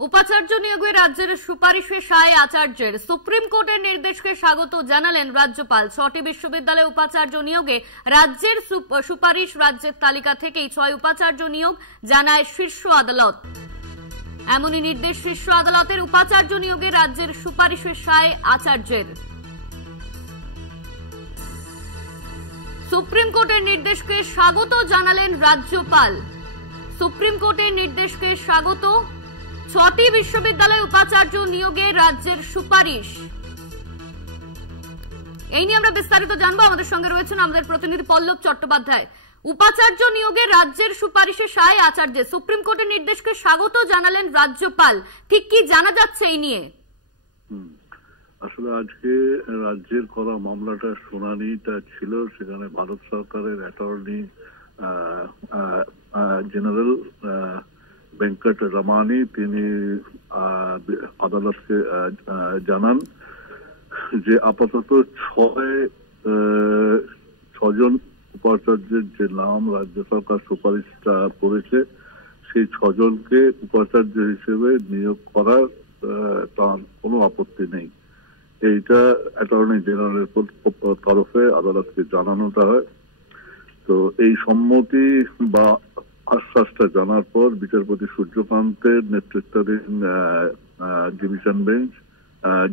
উপাচার্য নিয়োগে রাজ্যের সুপারিশে সায় আচার্যের। সুপ্রিম কোর্টের নির্দেশকে স্বাগত জানালেন রাজ্যপাল। 6টি বিশ্ববিদ্যালয়ে উপাচার্য নিয়োগে রাজ্যের সুপারিশ, রাজ্যের তালিকা থেকেই 6 উপাচার্য নিয়োগ জানায় শীর্ষ আদালত। এমনই নির্দেশ শীর্ষ আদালতের। উপাচার্য নিয়োগে রাজ্যের সুপারিশে সায় আচার্যের। সুপ্রিম কোর্টের নির্দেশকে স্বাগত জানালেন রাজ্যপাল। সুপ্রিম কোর্টের নির্দেশকে স্বাগত। 6টি বিশ্ববিদ্যালয়ে উপাচার্য নিয়োগে রাজ্যের সুপারিশ। এই নিয়ে আমরা বিস্তারিত জানবো। আমাদের সঙ্গে রয়েছেন আমাদের প্রতিনিধি পল্লব চট্টোপাধ্যায়। উপাচার্য নিয়োগে রাজ্যের সুপারিশে সায় আচার্যের। সুপ্রিম কোর্টের নির্দেশকে স্বাগত জানালেন রাজ্যপাল। ঠিক কি জানা যাচ্ছে এই নিয়ে? আসলে আজকে রাজ্যের করা মামলাটা শুনানিটা ছিল, সেখানে ভারত সরকারের অ্যাটর্নি জেনারেল ভেঙ্কট রমানি তিনি আদালতকে জানান যে আপাতত 6জন উপাচার্যের যে নাম রাজ্য সরকার সুপারিশটা করেছে, সেই 6জনকে উপাচার্য হিসেবে নিয়োগ করার তার কোনো আপত্তি নেই। এইটা অ্যাটর্নি জেনারেলের তরফে আদালতকে জানানোটা হয়। তো এই সম্মতি বা আশ্বাসটা জানার পর বিচারপতি সূর্যকান্তের নেতৃত্বাধীন ডিভিশন বেঞ্চ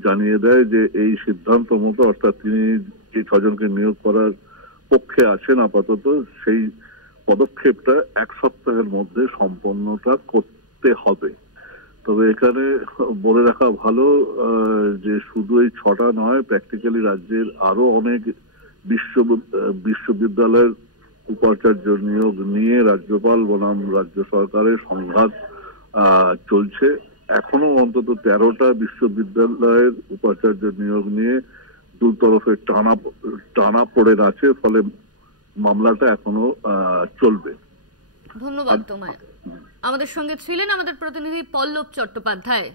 জানিয়ে দেয় যে এই সিদ্ধান্ত মতো, অর্থাৎ তিনি যে 6জনকে নিয়োগ করার পক্ষে আছেন আপাতত, সেই পদক্ষেপটা 1 সপ্তাহের মধ্যে সম্পন্নটা করতে হবে। তবে এখানে বলে রাখা ভালো যে শুধু এই 6টা নয়, প্র্যাকটিক্যালি রাজ্যের আরো অনেক বিশ্ববিদ্যালয়ের উপাচার্য নিয়োগ নিয়ে রাজ্যপাল বনাম রাজ্য সরকারের সংঘাত চলছে। এখনো অন্তত 13টা বিশ্ববিদ্যালয়ের উপাচার্য নিয়োগ নিয়ে দু তরফে টানা পড়ে আছে, ফলে মামলাটা এখনো চলবে। ধন্যবাদ তোমায়। আমাদের সঙ্গে ছিলেন আমাদের প্রতিনিধি পল্লব চট্টোপাধ্যায়।